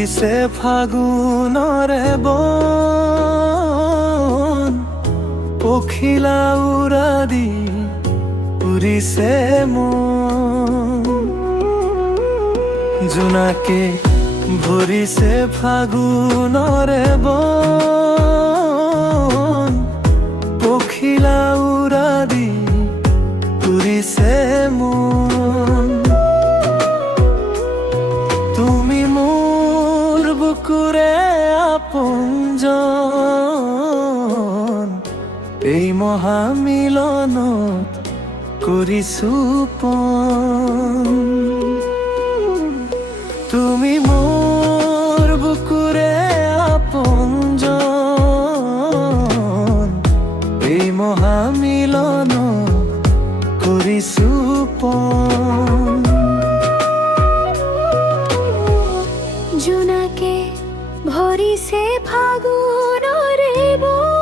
ভরিছে ফাগুনরে বন, পখিলা উৰা দি উৰিছে মন। জোনাকে ভৰিছে ফাগুনৰে বন, পখিলা উৰা দি উৰিছে মন। তুমি মোৰ বুকুৰে আপোনজন, এই মহামিলনত কৰিছো পণ। তুমি মোৰ বুকুৰে আপোনজন, এই মহামিলনত কৰিছো পণ। জোনাকে ভৰিছে ফাগুনৰে বন,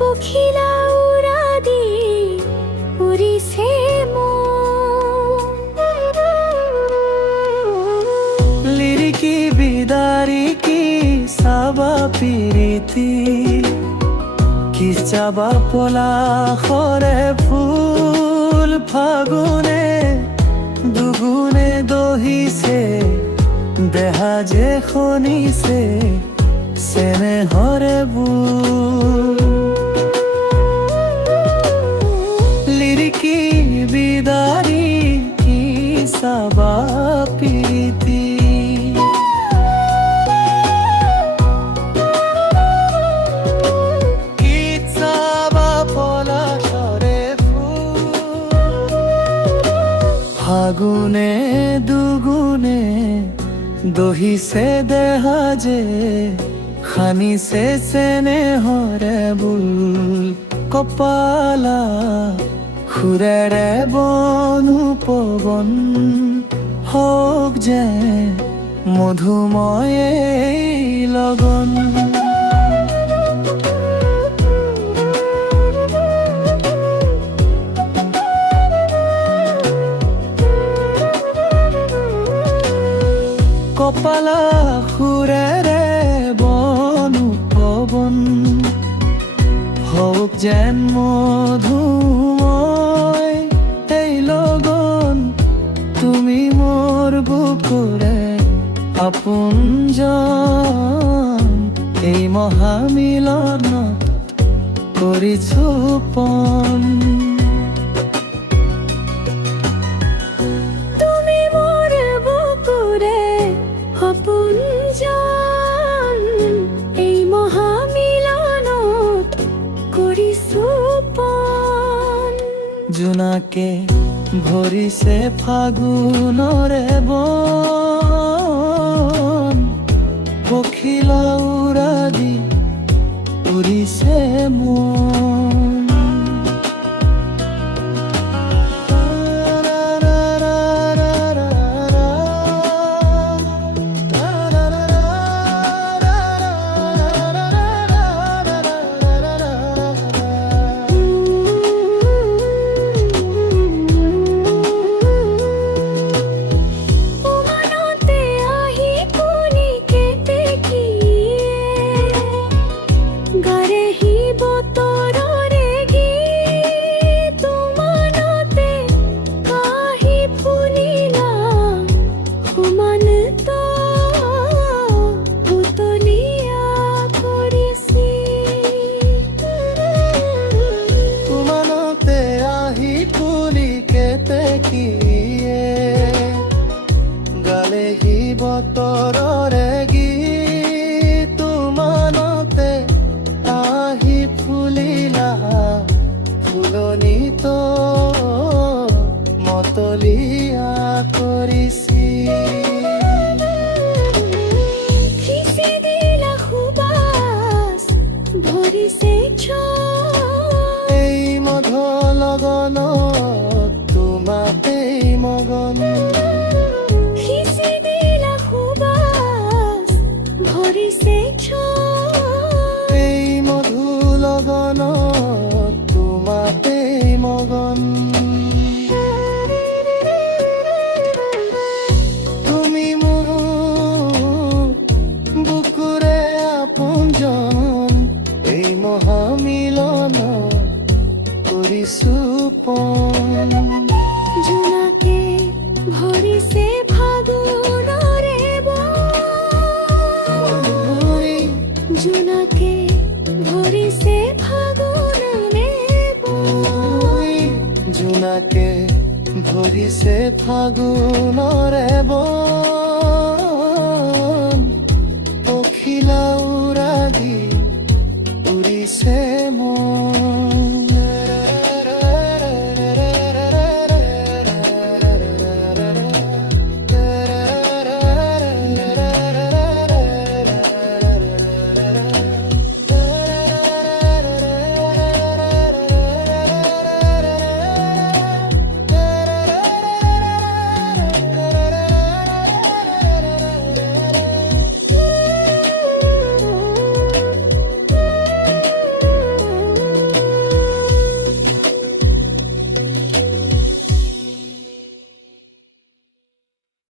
পখিলা উৰা দি উৰিছে মন। লিৰিকি বিদাৰিকি চাবা পিৰিতি, কি চাবা পলাশৰে ফুল। ফাগুনে দুগুণে দহিছে, দেহা যে খনিছে চেনেহৰে বুল। লিৰিকি বিদাৰি কি চাবা প্ৰীতি, কি চাবা পলাশৰে ফুল। ফাগুনে দুগুণে দহিছে দেহা যে খানিছে চেনেহৰে বুল। কপালা সুৰেৰে বনু পৱন, হওক যে মধুময় লগন। কপালা সুৰেৰে বনু পৱন, হওক যেন মধুময় এই লগন। তুমি মোৰ বুকুৰে আপোনজন, এই মহামিলনত কৰিছো পণ। তুমি মোৰ বুকুৰে আপোনজন, এই মহামিলনত কৰিছো পণ। জোনাকে ভৰিছে ফাগুনৰে বন, পখিলা উৰা দি উৰিছে মন। উমানতে আহি কোনি কেতেকীয়ে, গাৰেহি বতৰৰে গীত। উমানতে আহি ফুলিলা উমানত উতলিয়া কৰিছি। উমানতে আহি ফুলি কেতেকীয়ে, গালেহি বতৰৰে গীত। উমানতে আহি ফুলিলা ফুলনিত মতলীয়া কৰিছি। সিঁচি দিলা সুবাস ভৰিছে ছয়, এই মধ লগনত তোমাতেই মগন। সিঁচি দিলা সুবাস ভৰিছে ছয়, এই মধু লগনত তোমাতেই মগন। তুমি জোনাকে ভরিছে ফাগুনৰে জোনাকে ভৰিছে ফাগুনৰে বন